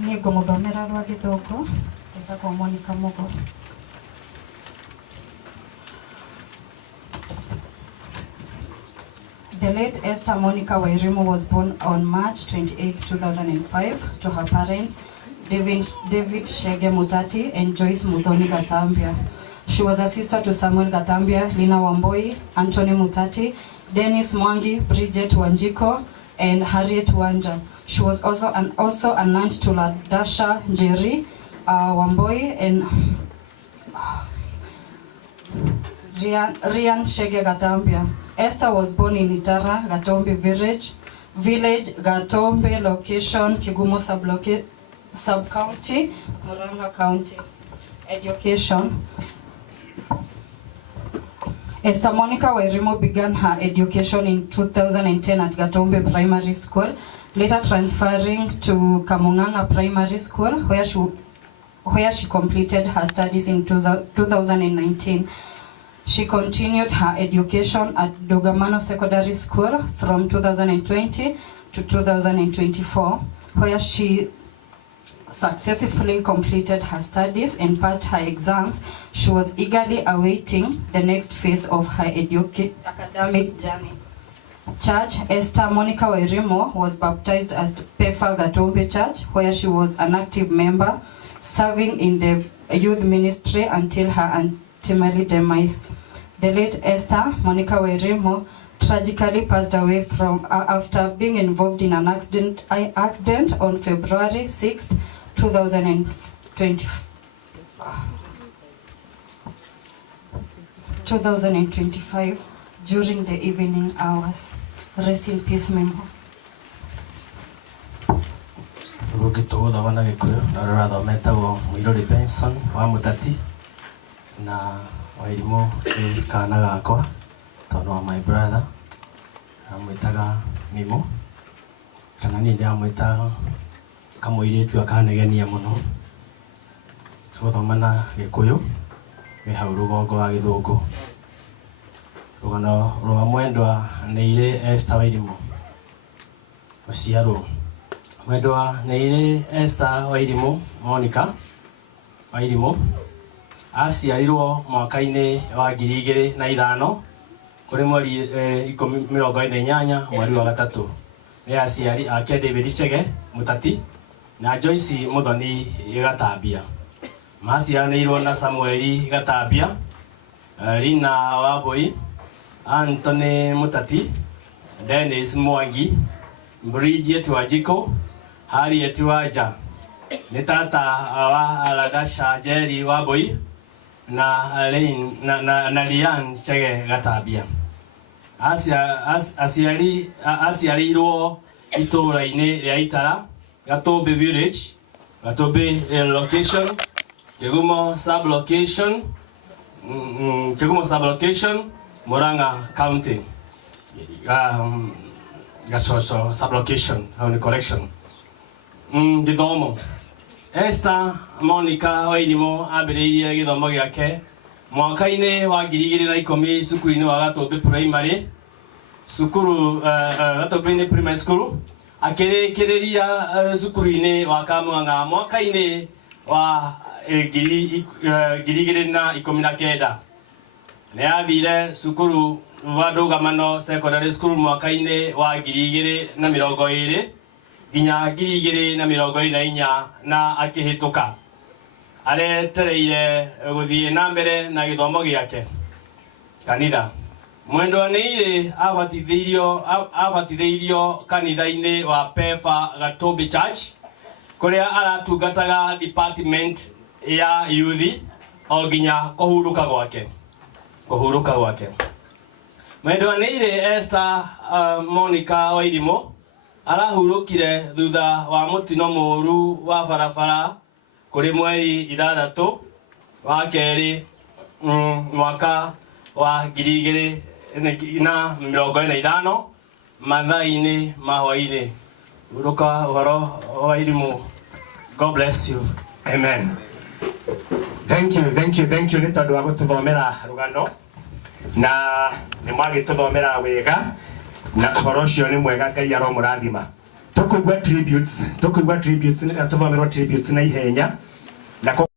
Nigo muthomera rwa Githungu etagwo Monica Mugo. The late Esther Monica Wairimu was born on March 28, 2005 to her parents David Shege Mutati and Joyce Muthoni Gatambia. She was a sister to Samuel Gatambia, Lina Wamboi, Anthony Mutati, Dennis Mwangi, Bridget Wanjiko, and Harriet Wanja. She was also an aunt to Ladasha Njeri Wamboi and Rian Shege Gatambia. Esther was born in Itara, Gatombe village, Gatombe location, Kigumo sub-county, Muranga County. Education. Esther Monica Wairimu began her education in 2010 at Gatombe Primary School, later transferring to Kamunganga Primary School, where she completed her studies in 2019. She continued her education at Dogamano Secondary School from 2020 to 2024, where she successfully completed her studies and passed her exams. She was eagerly awaiting the next phase of her academic journey. Church. Esther Monica Wairimu was baptized as Pefa Gatombe Church, where she was an active member, serving in the youth ministry until her untimely demise. The late Esther Monica Wairimu tragically passed away after being involved in an accident on February 6, 2025 during the evening hours. Rest in peace, Memo. Rugitoda wana gikuyu na rurado metagwo Maithori Benson wa Mutati na Wairimu kana gakwa tono my brother amwitaga Mimo kana ni ndamwitaga kamuiretu akanegenia muno tuthomana gikuyu me hau rugongo wa Githungu. Rugano rwa mwendwa neire Esther Wairimu uciarwo mwendwa neire Esther Wairimu Monica Wairimu aciarirwo mwaka-inĩ wa 2005 kuri mweri 18 mweri wa gatatu. Ni aciari ake David Shege Mutati na Joyce Muthoni Gatambia. Maciaranĩirwo na Samuel Gatambia, Lina Wamboi, Anthony Mutati, Dennis Mwangi, Bridget Wanjiko, Harriet Wanja. Ni tata wa Ladasha Njeri Wamboi na Lian Shege Gatambia. Aciarirwo itũũra-inĩ rĩa Itara, Gatombe village, Gatombe location, Kigumo sub-location, Muranga County, Gasoso sub-location, correction. Githomo. Esther Monica Wairimu ambĩrĩirie gĩthomo gĩake mwaka-inĩ wa 2010 cukuru-inĩ wa Gatombe Primary, Gatombe Primary School, akĩrĩkĩrĩria cukuru-inĩ wa Kamũanga mwaka-inĩ wa 2019. Nĩ athire cukuru wa Dogamano Secondary School mwaka-inĩ wa 2020 nginya 2024 na akĩhĩtũka. Aretereire gũthiĩ na mbere na gĩthomo gĩake. Kanitha. Mwendwa nĩire abatithĩirio kanitha-inĩ wa Pefa Gatombe Church, kũrĩa aratungataga department ya youth o nginya kũhurũka gwake. Mwendwa nĩire Esther Monica Wairimu arahurũkire thutha wa mũtino mũru wa barabara kũrĩ mweri 6 wa kerĩ mwaka wa 2025 mathaa-inĩ ma hwaĩ-inĩ. Hurũka ũhoro Wairimu. God bless you. Amen. Thank you. Nĩ tondũ wa gũtũthomera rugano na nĩ mwagĩtũthomera wega na ũhoro ũcio nĩ mwega. Ngai aromũrathima. Tukuigua tributes, tuthomerwo tributes na ihenya na